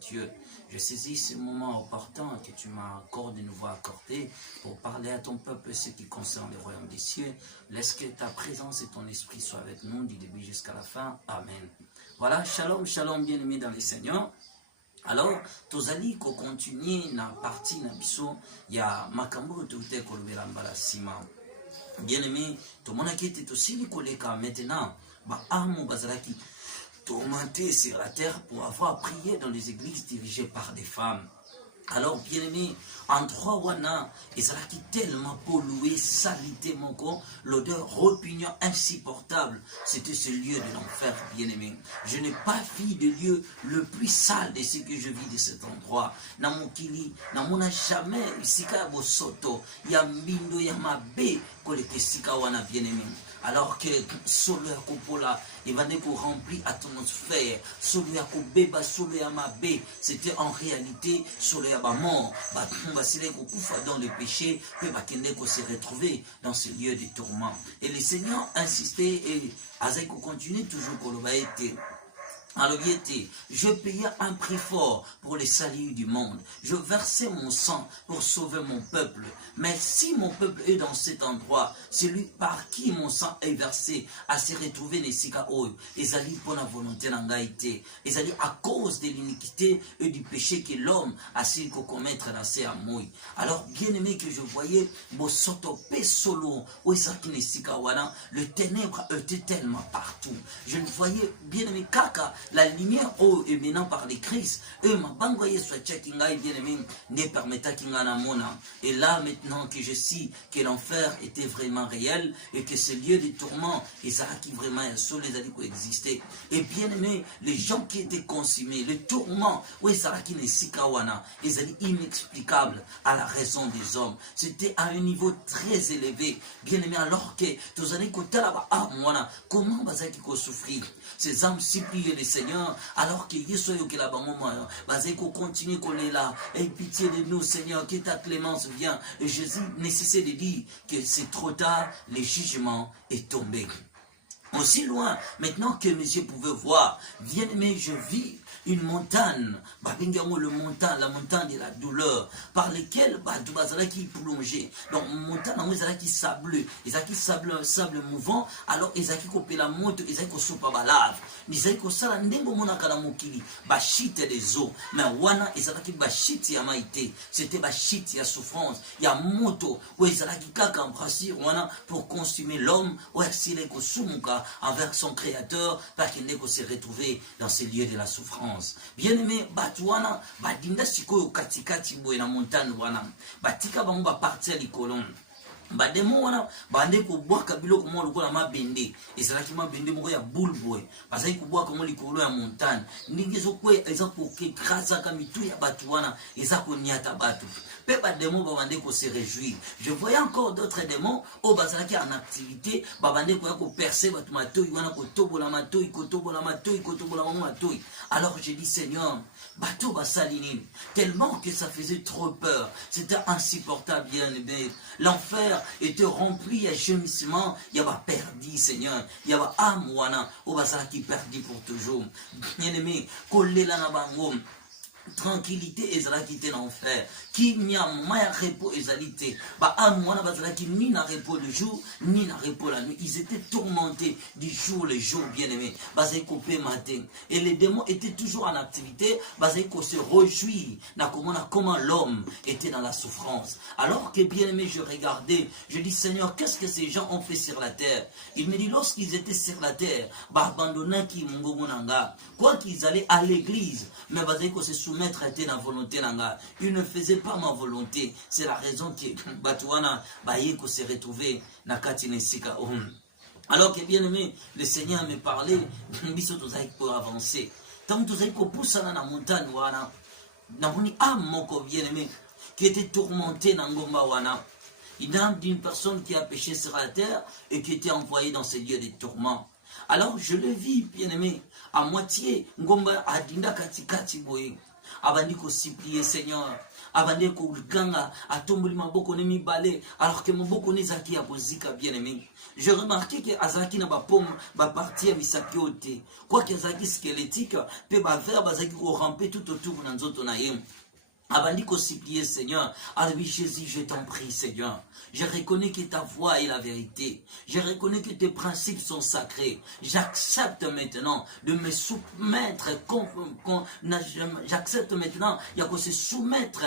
Dieu. Je saisis ce moment opportun que tu m'as encore de nouveau accordé pour parler à ton peuple ce qui concerne le royaume des cieux. Laisse que ta présence et ton esprit soient avec nous du début jusqu'à la fin. Amen. Voilà, shalom, shalom, bien-aimés dans les Seigneurs. Alors, tozali ko continuer na partie na biso ya makambo tote ko lobela mbala sima. Bien-aimé, to mona kete to sili koleka maintenant ba amo bazalaki tourmenté sur la terre pour avoir prié dans les églises dirigées par des femmes. Alors, bien-aimé, en 3 wana, ezalaki tellement pollué, salité moko, l'odeur repugnant insupportable. C'était ce lieu de l'enfer, bien-aimé. Je n'ai pas vu de lieu le plus sale de ce que je vis de cet endroit. Na mokili, na mona jamais, sika bosoto, ya mbindo, ya mabe, koleke sika wana, bien-aimé. Alors que solo ya kopola evande ko rempli atmosphère, solo ya kobeba, solo ya mabe, c'était en réalité solo ya ba mort, basile ko kufa dans le péché, pe bakende ko se retrouver dans ce lieu de tourment. Et le Seigneur insistait et azai ko continue toujours koloba ete. Alors, je payais un prix fort pour le salut du monde. Je versais mon sang pour sauver mon peuple. Mais si mon peuple est dans cet endroit, celui par qui mon sang est versé à se retrouver les sikaoyo, ezali pour la volonté n'angaïté, ezali à cause de l'iniquité et du péché que l'homme a su commettre dans ses amours. Alors, bien aimé que je voyais, bosoto pe solo, le ténèbre était tellement partout. Je ne voyais, bien aimé, kaka, la lumière émanant par les Christ, ne permettait et là maintenant que je sais que l'enfer était vraiment réel et que ce lieu de tourment et ça qui vraiment existait. Et bien aimé, les gens qui étaient consumés, le tourment, inexplicable à la raison des hommes. C'était à un niveau très élevé. Bien aimé, alors que tous années comment bazaki ko souffrir. Ces âmes supplient le Seigneur, alors que Yesoyo que la bangomo, bazeko continue qu'on est là. Aie pitié de nous, Seigneur, que ta clémence vient. Et Jésus nécessite de dire que c'est trop tard, le jugement est tombé. Aussi loin, maintenant que mes yeux pouvaient voir, bien aimé, je vis une montagne, la montagne de la douleur, par laquelle qui plongé. Donc, montagne, qui sableux, qui sable mouvant, alors qui coupé la moto, qui soupa balave. Ils ont sala ndengo mona kala mokili, bashite des eaux, mais wana qui bashite ya maïté, c'était bashite ya souffrance, ya moto, où qui kaka embrasser wana pour consumer l'homme, où s'il est sumuka envers son créateur, parce qu'il n'est qu'on s'est retrouvé dans ces lieux de la souffrance. Bien-aimé, batouana, badinda siko katikati boye na montagne wana, batika bango ba partir likolon. Bademo wana bande ko boaka biloko mo lokola mabende ezalaki mabende moko ya bouleboy bazali ko boaka mo likolo ya montagne ndingi zokwe eza ko ke grâce ka mitu ya batu wana eza ko niata batu pe bademo bande ko se réjouir. Je voyais encore d'autres démons au bazalaki en activité babande ko percer batu matoi wana ko tobola matoi ko tobola matoi ko tobola matoi. Alors j'ai dit Seigneur, bateau basaline tellement que ça faisait trop peur, c'était insupportable bien aimé. L'enfer était rempli à gémissement, il y avait perdu Seigneur, il y avait âme wana au basala qui perdu pour toujours. Bien aimé, collé là na bango. Tranquillité ezalaki te na enfer qui n'y a moyen repos ezalité ba amwana bazalaki ni na repos le jour ni na repos la nuit. Ils étaient tourmentés du jour le jour, bien aimé, bazai coupé matin et les démons étaient toujours en activité, bazai ko se réjouir na comment l'homme était dans la souffrance. Alors que bien aimé, je regardais, je dis Seigneur, qu'est-ce que ces gens ont fait sur la terre? Il me dit lorsqu'ils étaient sur la terre ba abandonna ki mungomonanga quoi qu'ils allaient à l'église mais bazai ko se soumettre était la volonté nanga, il ne faisait pas ma volonté. C'est la raison que Batouana Bayeko s'est retrouvé na katine sika. Alors que bien aimé, le Seigneur me parlait, biso tozaï pour avancer. Tant tozaï ko poussa na montagne wana, na moni âme moko bien aimé qui était tourmenté na ngomba wana. Il y a d'une personne qui a péché sur la terre et qui était envoyée dans ces lieux de tourment. Alors je le vis, bien-aimé, à moitié, ngomba adinda katikati boye. Abandi ko supplier Seigneur. Abandi ko ganga atomboli maboko ne mibale alors que maboko ne zaki ya bozika, bien-aimé. Je remarqué que azaki na ba pomme ba partie misaki ote. Quoi que azaki squelettique, pe ba verbe azaki ko ramper tout autour na nzoto na ye. Abandi ko supplier Seigneur. Ah oui, Jésus, je t'en prie, Seigneur. Je reconnais que ta voix est la vérité. Je reconnais que tes principes sont sacrés. J'accepte maintenant de me soumettre. J'accepte maintenant ya ko se soumettre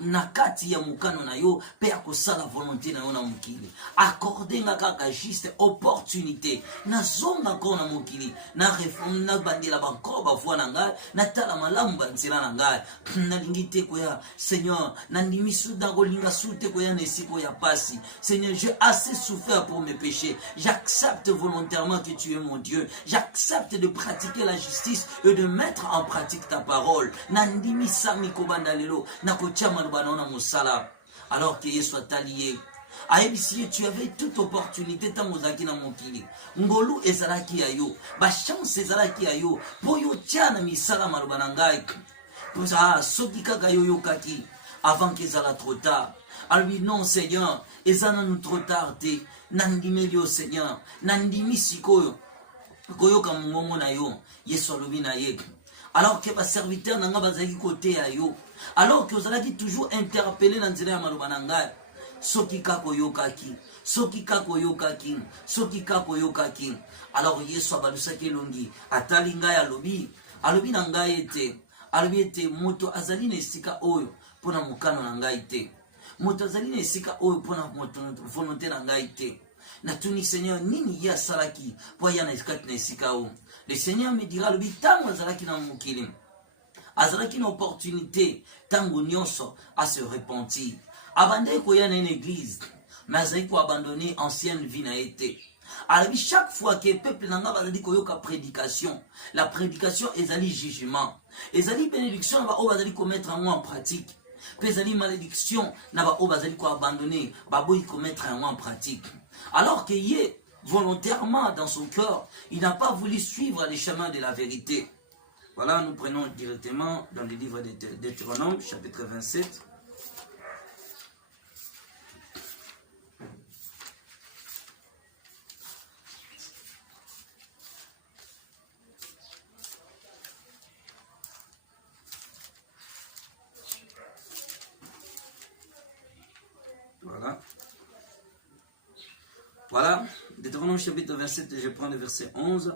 nakati ya mukano na yo pe ya ko sala volonté na yo na mukili. Accordez nga kaka juste opportunité. Na zonga ko na mukili. Na reforme na bandila banko ba voix na ngai. Na tala malamu ba nzela na ngai. Na lingite ko ya Seigneur. Na ndimisu da ko linga sute ko ya nesiko ya Seigneur, j'ai assez souffert pour mes péchés. J'accepte volontairement que tu es mon Dieu. J'accepte de pratiquer la justice et de mettre en pratique ta parole. Alors que Yesu soit allié. Aebisi, tu avais toute opportunité tant ozaki na mokili. Ngolu ezalaki ayo. Ba chance ezalaki ayo. Po yo tiana misala maluba na ngai. Poza soki kaka yo yokaki avant que ezala trop tard. Alors oui, non, Seigneur, et ça n'a nous trop tardé. Nandimi yo, Seigneur. Nandimi sikoyo. Koyo kamungomo na yo. Yesu alobi na ye. Alors que ma serviteur nanga bazaki côté ayo. Alors que vous allez toujours interpeller dans nzela ya maloba na ngai. Soki kako yokaki. Soki kako yokaki. Soki kako yokaki. Alors Yesu abalusaki longi. Atali ngai alobi. Alobi na ngai ete. Alobi ete moto azali na esika oyo. Pona mukano na ngai te. Motazali na esika oyo pona volonté na ngai te. Natuni Seigneur nini ya salaki po ya na esika oyo. Le Seigneur me dira le bitango azalaki na mokili. Azalaki na opportunité tango nyonso à se repentir. Abandé ko ya na une église, mais azali ko abandonner ancienne vie na été. Alors chaque fois que le peuple nanga bazali ko yoka prédication, la prédication ezali jugement. Ezali bénédiction ba o bazali ko mettre en pratique. Pesali malédiction n'a pas obazali ko abandonner baboy ko mettre en pratique. Alors que y volontairement dans son cœur, il n'a pas voulu suivre les chemins de la vérité. Voilà, nous prenons directement dans le livre de Deutéronome, chapitre 27. Voilà, Deutéronome chapitre 27, je prends le verset 11.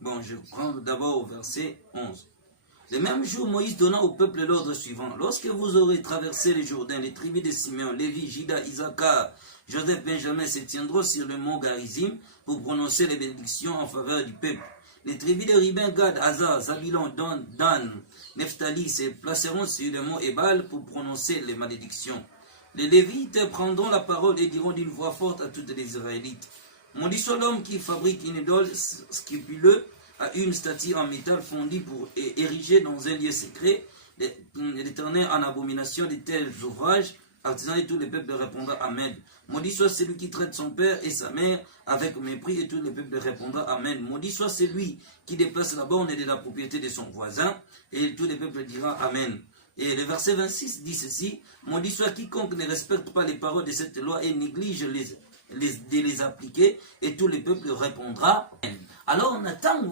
Bon, je prends d'abord au verset 11. Le même jour, Moïse donna au peuple l'ordre suivant. Lorsque vous aurez traversé le Jourdain, les tribus de Simeon, Lévi, Juda, Issachar, Joseph, Benjamin se tiendront sur le mont Garizim pour prononcer les bénédictions en faveur du peuple. Les tribus de Ruben, Gad, Hazar, Zabilon, Dan, Nephtali se placeront sur le mont Ebal pour prononcer les malédictions. Les Lévites prendront la parole et diront d'une voix forte à toutes les Israélites. Maudit soit l'homme qui fabrique une idole scripuleuse à une statue en métal fondu pour ériger dans un lieu secret. L'Éternel en abomination de tels ouvrages. Artisans et tous les peuples répondront Amen. Maudit soit celui qui traite son père et sa mère avec mépris et tous les peuples répondront Amen. Maudit soit celui qui déplace la borne de la propriété de son voisin et tous les peuples diront Amen. Et le verset 26 dit ceci, maudit soit quiconque ne respecte pas les paroles de cette loi et néglige de les appliquer, et tout le peuple répondra. Alors on attend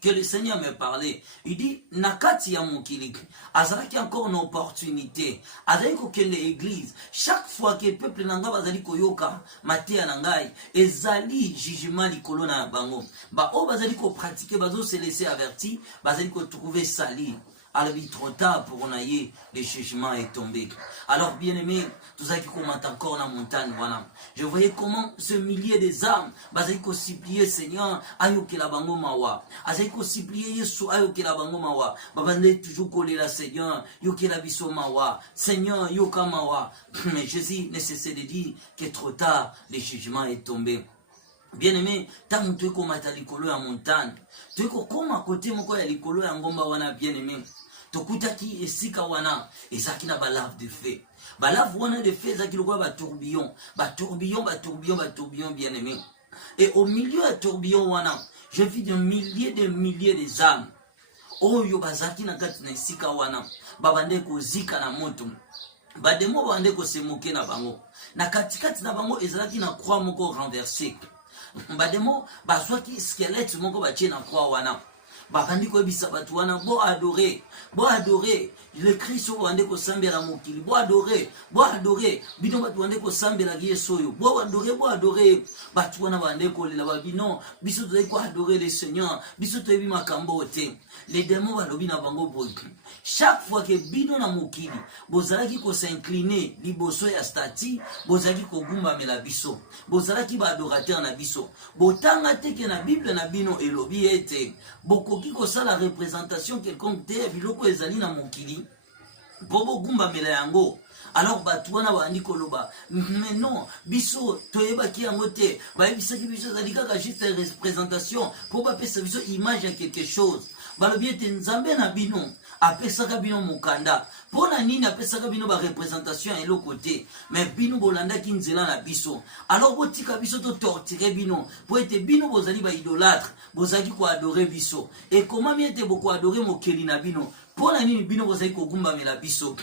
que le Seigneur me parlait. Il dit, nakati ya mokili, azalaki encore une opportunité, azali kokende l'église, chaque fois que le peuple nanga bazali koyoka, matea nangai, ezali jugement likolo na bango, ba o bazali ko pratiquer, bazo se laisser avertir, bazali ko trouver sali. Alors, trop tard pour on aille, le jugement est tombé. Alors, bien aimé, tout ça qui commence encore dans la montagne, voilà. Je voyais comment ce millier des âmes, baziko supplier Seigneur, ayoke la bango mawa. Aziko supplier Yesu, ayoke la bango mawa. Babande toujours coller la Seigneur, yoke la biso mawa. Seigneur, yoka mawa. Mais Jésus ne cessait de dire que trop tard, le jugement est tombé. Bien aimé, tant que tu es comme à likolo ya montagne, tu es comme à côté moko ya likolo ya ngomba wana bien aimé. Tokutaki esika wana ezaki na balave de feu. Balave wana de feu ezaki lokwa ba tourbillon bien aimé. Et au milieu de tourbillon wana, j'ai vu des milliers des âmes. Oyo bazaki na kati na esika wana, babande kozika na moto. Bademo babande kosemoke na bango. Na katikati na bango ezalaki na croix moko renversée. Bademo bazwaki squelette moko batie na croix wana. Babandi koyebisa batu wana bo adorer le Christ wande ko sambela mokili, bo adorer bino batu wande ko sambela Yesu oyo, bo adorer batu wana bande ko lela babino biso to ko adorer le Seigneur, biso to yebi makambo te. Les démons balobi na bango boy. Chaque fois que bino na mokili bozalaki ko s'incliner liboso ya stati, bozalaki ko gumba mela biso, bozalaki ba adorateur na biso, botanga teke na Bible na bino elobi ete bokoki ko sala représentation quelconque te biloko ezali na mokili bobo gumba mela yango. Alors batouana wa andiko loba, mais non, biso toyebaki yango te, bayebisaki biso ezali kaka juste représentation pour ba pesa biso image ya quelque chose. Balobi ete nzambe na bino apesaka bino mokanda, pona nini apesaka bino ba représentation ya eloko te, mais bino bolandaki nzela na biso. Alors botika biso to torturer bino po ete bino bozali ba idolâtre, bozali ko adorer biso. Et comment miete boko adorer mokeli na bino, pona nini bino bozali ko gumba mela biso.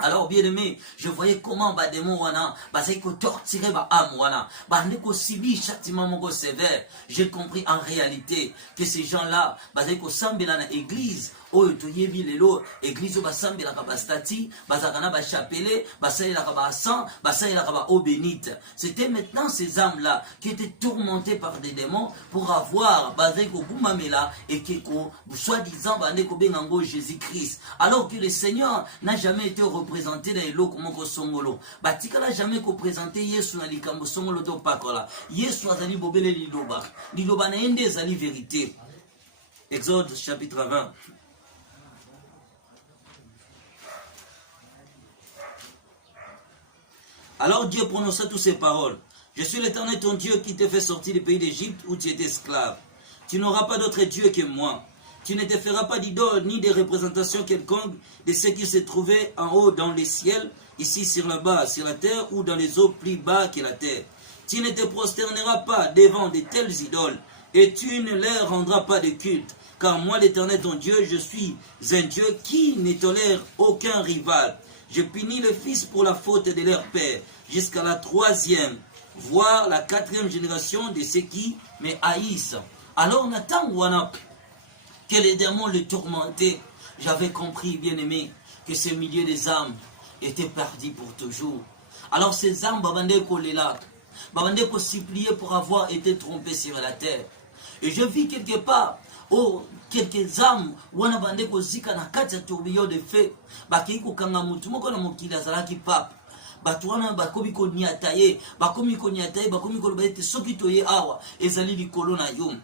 Alors bien aimé, je voyais comment bademo wana bazai ko torturer ba âme wana, bande ko sibi châtiment moko sévère. J'ai compris en réalité que ces gens-là bazai ko sambela na église oyo toyebi lelo, église basambela ka bastati, bazakana ba chapelet, basalela ka ba sang, basalela ka ba eau bénite. C'était maintenant ces âmes-là qui étaient tourmentées par des démons pour avoir bazai ko gumamela et keko soi-disant bande ko bengango Jésus-Christ. Alors que le Seigneur n'a jamais été représenté dans eloko moko songolo. Batikala jamais ko présenter Yesu na likambo songolo to pakola. Yesu azali bobele liloba. Liloba na ende ezali vérité. Exode chapitre 20. Alors Dieu prononça toutes ces paroles. Je suis l'Éternel ton Dieu qui te fait sortir du pays d'Égypte où tu étais esclave. Tu n'auras pas d'autre Dieu que moi. Tu ne te feras pas d'idole ni de représentation quelconque de ce qui se trouvait en haut dans les ciels, ici sur la bas, sur la terre ou dans les eaux plus bas que la terre. Tu ne te prosterneras pas devant de telles idoles et tu ne leur rendras pas de culte. Car moi l'Éternel ton Dieu, je suis un Dieu qui ne tolère aucun rival. Je punis les fils pour la faute de leur père, jusqu'à la 3e, voire la 4e génération de ceux qui me haïssent. Alors Nathan wana que les démons le tourmentaient, j'avais compris, bien aimé, que ce milieu des âmes était perdu pour toujours. Alors ces âmes, babande kolela, babande ko supplier pour avoir été trompés sur la terre. Et je vis quelque part, oh, quelques âmes wana bande ko zika na kati ya tourbillon de feu, baki ko kanga mutu moko na mokili azalaki pape. Batu wana bakomi ko niataye, bakomi ko loba ete soki toye awa ezali likolo na yo.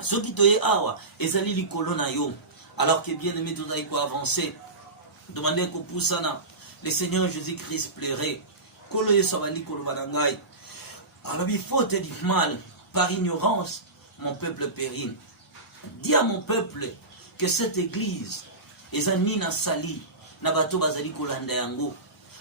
Soki toye awa ezali likolo na yo. Alors que bien aimé tout aiko avancer, demander ko poussana, le Seigneur Jésus-Christ pleurait. Kolo yeso abali ko loba ngai. Alors il faut te dire mal, par ignorance, mon peuple périt. Dis à mon peuple que cette église ezani na sali na bato bazali kolanda yango.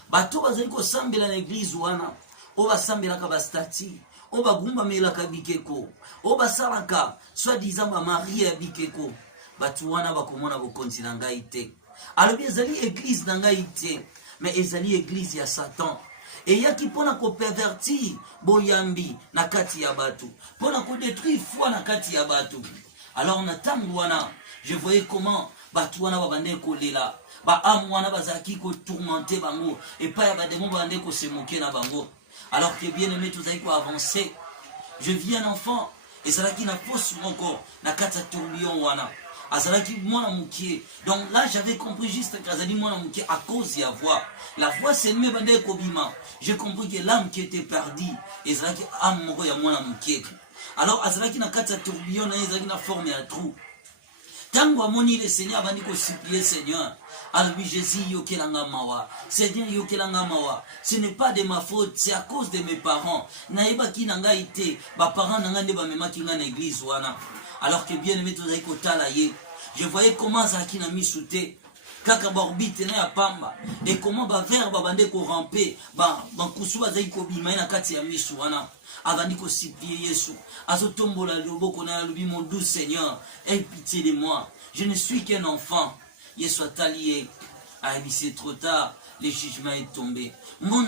Bato bazali ko sambela na église wana, o basambela ka bastati, o bagumba mela ka bikeko, o basalaka soi-disant ba Marie ya bikeko. Bato wana bakomona bokonzi na ngai te. Alors ezali église na ngai te, mais ezali église ya Satan. Et yaki pona ko pervertir boyambi na kati ya batu, pona ko détruire foi na kati ya batu. Alors Nathan wana, je voyais comment batu wana babande kolela, ba am wana bazaki ko tourmenter bango et pas ba démon bande ko se moquer na bango. Alors que bien aimé tout ça ko avancer. Je vis un enfant et ça qui na force encore na kata tourbillon wana. Azalaki mwana mukie. Donc là j'avais compris juste que azali mwana mukie à cause ya voix. La voix c'est me bande ko bima. J'ai compris que l'âme qui était perdue, ezalaki am moko ya mwana mukie. Alors azalaki na kata tourbillon na ezalaki na forme ya trou. Tango amoni le Seigneur bandi ko supplier Seigneur. Alors Jésus yokelanga mawa. Seigneur yokelanga mawa. Ce n'est pas de ma faute, c'est à cause de mes parents. Naeba ki nanga ite, ba parents nanga nde ba memaki nga na église wana. Alors que bien aimé tozali kotala ye, je voyais comment azalaki na misute. kaka orbite na ya pamba et comment ba verbe bande ko ramper ba kusu bazai ko bima na kati ya misu wana avandi ko supplier Yesu azotombola loboko na lobi mon doux Seigneur aie pitié de moi, je ne suis qu'un enfant. Yesu atalié a c'est trop tard, le jugement est tombé. Moi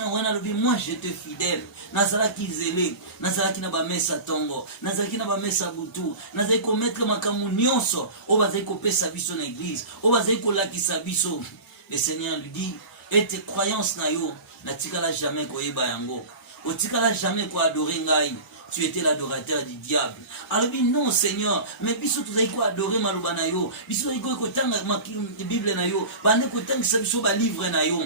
j'étais fidèle. Nazalaki zélé, nazalaki na ba mesa tongo, nazalaki na ba mesa butu, nazalaki ko mettre makamu nyonso, o bazali ko pesa biso na église, o bazali ko lakisa biso. Le Seigneur lui dit, et tes croyances na yo, na tikala jamais ko yeba yango. O tikala jamais ko adorer ngai. Tu étais l'adorateur du diable. Alors dit non Seigneur, mais biso tu zaiko adorer maloba na yo, biso zaiko ko tanga ma Bible na yo, bande ko tanga sa biso ba livre na yo.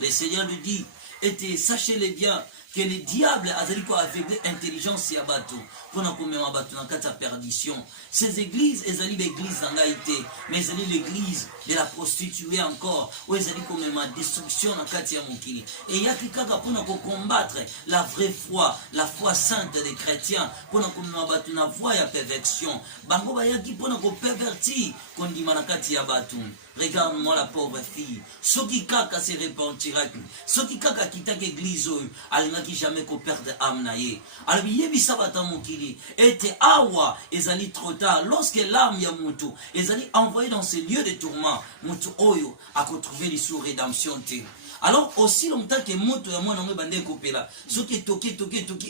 Le Seigneur lui dit, et sachez-le bien, que le diable a aveuglé l'intelligence et abattu pour nous commettre abattu dans la perdition. Ces églises, elles sont l'église en Haïti, mais elles sont l'église de la prostituée encore, où elles sont comme la destruction dans la Mokili. Et il y a quelqu'un pour nous combattre la vraie foi, la foi sainte des chrétiens, pour nous commettre abattu dans la voie de la perversion. Bango ba yaki pour nous pervertir, qu'on dit manakati abattu. Regarde-moi la pauvre fille. Ce qui kaka se repentira. Ce qui kaka quitta l'église, elle qui jamais qu'on perde âme naïe. Alors yebi sabata mokili. Était awa ezali trop tard. Lorsque l'âme ya mutu ezali envoyé dans ce lieu de tourment, mutu oyo a trouvé les sous rédemption te. Alors aussi longtemps que moto ya mwana ngwe bande kopela, ce qui toki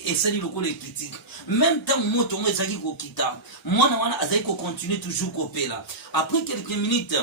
esali lokolo ekiti. Même temps moto ngwe ezali ko kita, mwana wana azali ko continuer toujours kopela. Après quelques minutes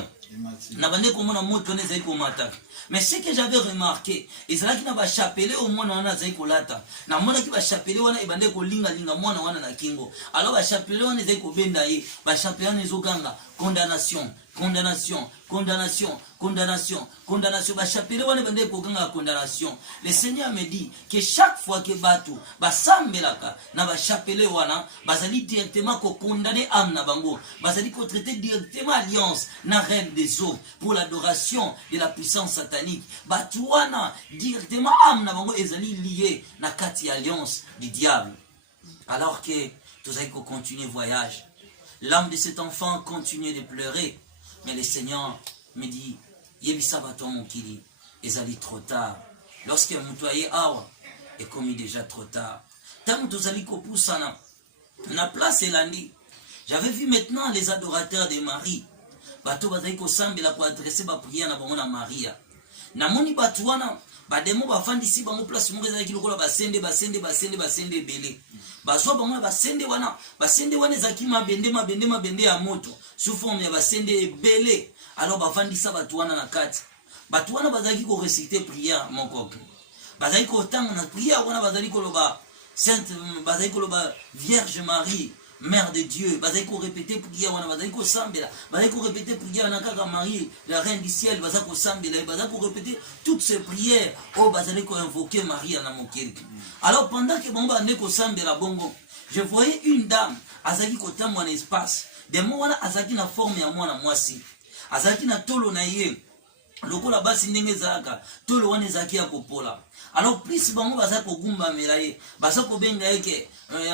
mais ce que j'avais remarqué, et c'est là qu'il n'a pas chapelé au moins on a zaiko lata. Na mona qui va chapeler on a ebande ko linga mwana wana na kingo. Alors va chapeler on est ko benda ye, va chapeler on est oganga, condamnation, condamnation, condamnation, condamnation, condamnation. Va chapeler on est bande ko ganga condamnation. Le Seigneur me dit que chaque fois que batu ba sambelaka na va chapeler wana, bazali directement ko condamner âme na bango, bazali ko traiter directement alliance na reine des eaux pour l'adoration de la puissance satanique. Batouana directement âme na bango ezali lié na kati alliance du diable. Alors que tous allez continuer voyage, l'âme de cet enfant continue de pleurer, mais le Seigneur me dit yebisa baton mokili ezali trop tard. Lorsque mutoye awa est commis déjà trop tard. Tant tous allez kopusana na place elandi. J'avais vu maintenant les adorateurs de Marie. Bato bazali ko sambela ko adresser ba prière na bango na Maria. Na moni batu wana bademo bafandisi bango place moko ezali lokola basende belé. Bazwa bango na basende wana ezaki mabende ya moto sous forme ya basende belé. Alors bafandisa batu wana na kati. Batu wana bazali ko réciter prière moko. Bazali ko tanga na prière wana bazali ko loba Sainte bazali ko loba Vierge Marie, Mère de Dieu, bazako répéter prière wana bazako sambela, bazako répéter prière na kaka Marie, la reine du ciel, bazako sambela, bazako répéter toutes ces prières, oh bazako invoquer Marie na mokeli. Alors pendant que bongo andeko sambela bongo, je voyais une dame azaki kotam en espace, des mots wana azaki na forme ya mwana mwasi. Azaki na tolo na ye. Lokola basi ndenge zaka, tolo wana ezaki ya kopola. Alors plus bango baza ko gumba melaye, baza ko benga yeke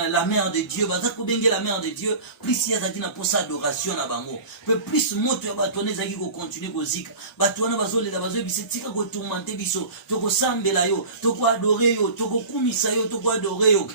la mère de Dieu, baza ko benga la mère de Dieu, plus yazaki na posa adoration na bango. Plus moto ya batone zaki ko continuer ko zika. Batwana bazolela bazo bisetika ko tourmenter biso, to ko sambela yo, to ko adorer yo, to ko kumisa yo, to ko adorer yo.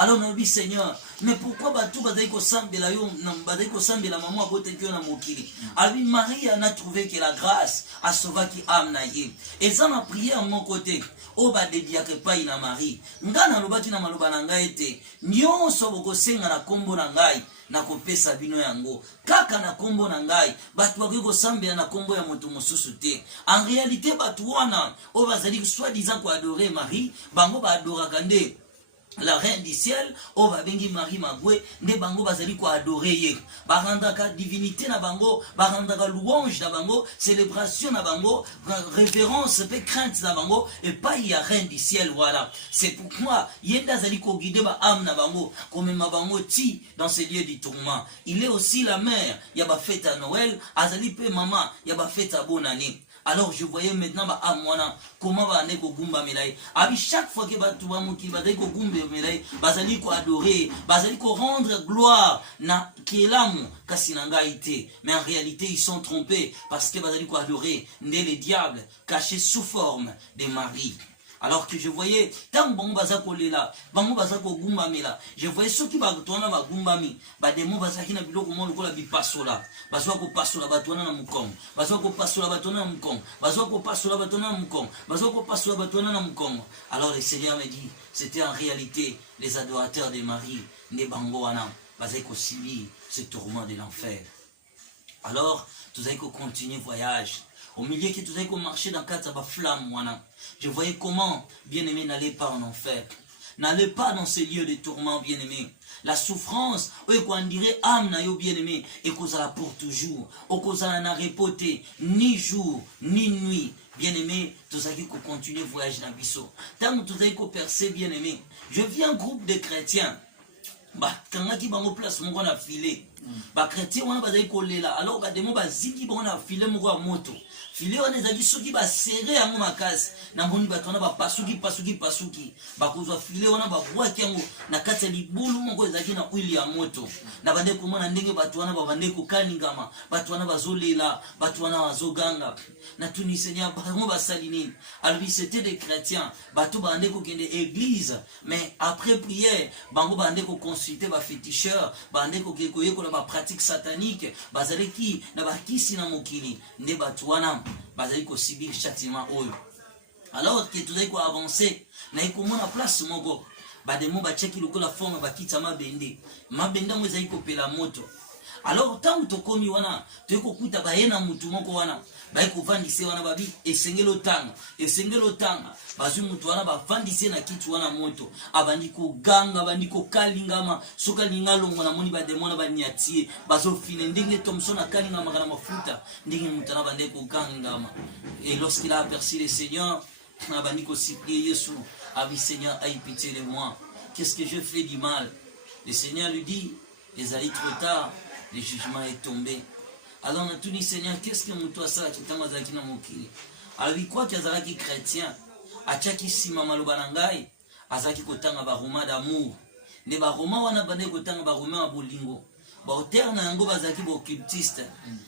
Alors nous dit Seigneur, mais pourquoi batou bazali ko sambela yo, bazali ko sambela maman abote ki na mokili. Alors Marie a trouvé que la grâce a sauvé qui âme na ye. Et ça m'a prié à mon côté. O ba dediake pa ina Marie. Ngana lobaki na maloba na ngai te. Nyonso bokosenga na kombo na ngai na kopesa bino yango. Kaka na kombo na ngai, batu bakoki kosambela na kombo ya moto mosusu te. En réalité batu wana o bazali soi-disant ko adorer Marie, bango ba adoraka nde la reine du ciel, oh va bengi Marie Magwe, ne bango bazali ko adorer ye. Barandaka divinité na bango, barandaka louange na bango, célébration na bango, révérence, pe crainte na bango, et pas il y a reine du ciel, voilà. C'est pourquoi yenda zali ko guider ba âme na bango, comme ma bango ti dans ces lieux du tourment. Il est aussi la mère, y a ba fête à Noël, azali pe maman, y a ba fête à bonne année. Alors je voyais maintenant ba amwana comment ba ne ko gumba melai. Abi chaque fois que ba tuba muki ba ko gumba melai, bazali ko adorer, bazali ko rendre gloire na kelamu kasinanga ite. Mais en réalité ils sont trompés parce que bazali ko adorer né les diables cachés sous forme de Marie. Alors que je voyais, tant bon bazako lela, bango bazako gumba mela, je voyais ceux qui batouana ba gumba mi, ba demo bazaki na biloko mo lokola bipasola, bazako pasola batouana na mukong, bazako pasola batouana na mukong, bazako pasola batouana na mukong, bazako pasola batouana na mukong. Alors le Seigneur me dit, c'était en réalité les adorateurs de Marie, ne bango wana, bazako subir ce tourment de l'enfer. Alors, tout ça continuer voyage. Au milieu que tout ça marcher dans quatre flammes, je voyais comment, bien-aimé, n'allez pas en enfer. N'allez pas dans ces lieux de tourment, bien-aimé. La souffrance, on dirait âme, bien-aimé, et qu'on a pour toujours. Ou qu'on a repoté, ni jour, ni nuit. Bien-aimé, tout ça qui continue voyage dans le biseau. Tant que tout ça qui percé, bien-aimé, je viens un groupe de chrétiens. Bah, quand on a place, on a filé. Bah, chrétiens, on a collé là. Alors, bah, des mots, bah, ziki, on a filé, on a moto. Filé, on a dit, ceux qui va serrer à mon casse. N'a pas dit, bah, on a pasuki. Bah, qu'on soit filé, on a bah, roi qui na kata li boulou, mon gars, zaki na huili ya moto. Na bande comment na ndenge, bah, tuana, bah, bande kukaningama. Bah, tuana, bah, zolela, bah, tuana, bah, zoganga. Na tuni Seigneur, bah, on va saliner. Alors, c'était des chrétiens. Bah, tout, bah, bande kukende église. Mais après prière, bah, on bande consulter, bah, féticheur, bah, bande kukekoye, qu'on a bah, pratique satanique, bah, zaleki, na bah, kisi na mokili. Ne bah, tuana, bazali ko subir châtiment oyo. Alors que tout ko avancer na ikomona place moko ba demo ba cheki lokola forme ba kitsa mabende mo ezali ko pela moto. Alors tant to komi wana to ko kuta ba yena mutu moko wana ba ko vandise wana babi esengelo tanga bazu mutu wana ba vandise na kitu wana moto abandi ko ganga bandi ko kalingama soka lingalongo na moni ba demona ba niatie bazo fine ndenge Thomson na kalingama kana mafuta ndenge mutu na bande ko gangama. Et lorsqu'il a aperçu le Seigneur, abandi ko supplier Yesu, abi Seigneur, aie pitié de moi. Qu'est-ce que je fais du mal? Le Seigneur lui dit, les allés trop tard, le jugement est tombé. Alors on a tout dit, Seigneur, qu'est-ce que nous toi ça, tu t'as mazaki na mokili? Alors il croit qu'il y a des chrétiens, a chaki sima malobanangai, azaki kotanga ba roman d'amour. Ne ba roman wana bande kotanga ba roman abolingo. Ba auteur na yango bazaki ba occultiste.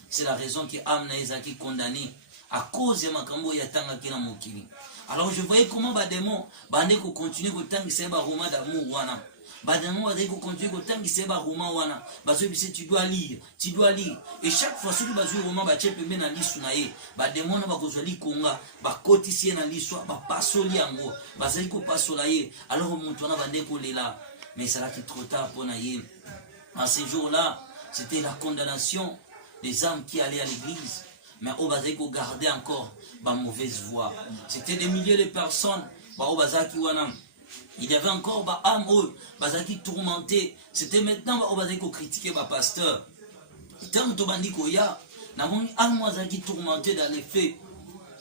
C'est la raison que amna ezaki condamné à cause de makambo ya tanga kina mokili. Alors je voyais comment ba démon bande ko continuer kotanga c'est ba roman d'amour wana. Badamo va dire continuer autant qui c'est ba roman wana bazo bise tu dois lire et chaque fois que bazo roman ba chepe mena lisu na ye bademo na ba kozali konga ba kotisie na lisu ba pasoli yango bazali ko pasola ye. Alors monto na bande ko lela mais ça là qui trop tard pour na ye. En ces jours-là, c'était la condamnation des âmes qui allaient à l'église, mais au bazali ko garder encore ba mauvaise voie. C'était des milliers de personnes ba au bazaki wana. Il y avait encore des âmes qui tourmentés. C'était maintenant qui critiquaient les pasteurs. Tant que bandi koya, n'avons âmes qui tourmentés dans les faits.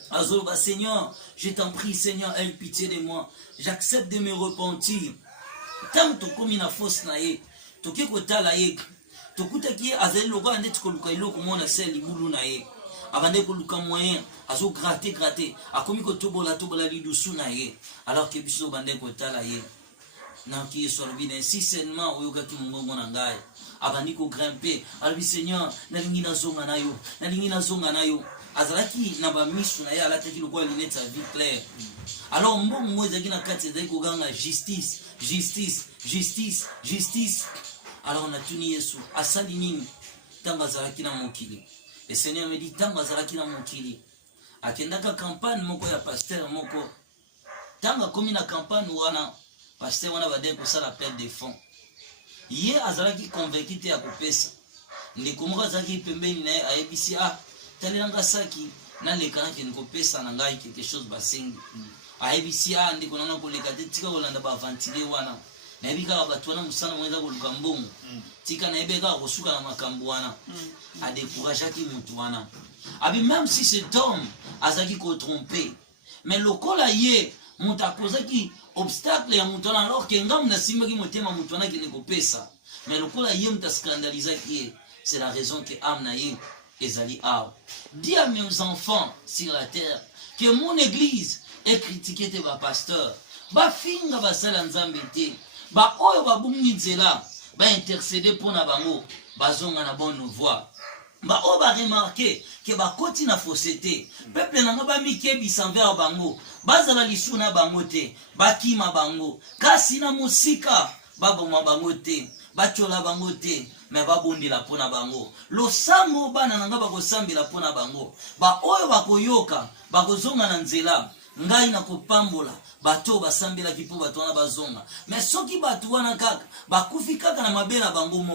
Azol Seigneur, je t'en prie Seigneur, aie pitié de moi. J'accepte de me repentir. Tant que comme une fausse naïe, to ki kota laïe, to kuta ki azali logo ande tikoluka iloko mona sel libulu naïe. Abande koluka moyen, azo gratter, akomi ko tobola lidusu naïe. Alors que biso bande kota laïe. Nan ki so le ainsi seulement oyoka ki mungongo na ngai. Abandi ko grimper, albi Seigneur, nalingi na zonga nayo. Azalaki na ba misu na ya alataki lokwa lunette sa vie claire. Alors mbongo mweza kina kati za ko ganga justice. Alors on a tuni Yesu asali nini tanga zalaki na mokili. Le Seigneur me dit tanga zalaki na mokili. Akendaka campagne moko ya pasteur moko. Tanga komi na campagne wana pasteur wana bade ko sala perte de fonds. Ye azalaki convaincu te ya kopesa. Ndikomoka zaki pembeni na ayebisi talelanga saki na lekana ke nkopesa na ngai quelque chose basengi. Ayebisi ndiko nana ko lekate tika kolanda ba ventiler wana. Na ebika battu wana musana mweza ko lukambongo. Tika na ebeka ko suka na makambo wana. A décourager ki mutu wana. Abi même si cet homme azaki ko tromper, mais lokola ye mutu akozaki obstacle ya mutu wana alors que ngam na simba ki motema mutu wana ki ne kopesa. Mais lokola ye mutu scandaliser ki c'est la raison que amna ye ezali awa. Dis à mes enfants sur la terre que mon église est critiquée de ma pasteur. Ba finga basala nzambe te. Ba oyo babungi nzela ba intercéder pour na bango bazonga na bonne voie. Ba o ba remarquer que ba koti na fausseté. Peuple nanga ba mikebi s'envers bango. Bazala lisu na bango te. Ba kima bango. Kasi na musika baboma bango te. Ba chola bango te. Mais babondela pona bango. Losango bana nanga bakosambela pona bango. Ba oyo bakoyoka bakozonga na nzela. Ngai na kopambola bato basambela kipo bato wana bazonga. Mais soki bato wana kaka bakufi kaka na mabela bango.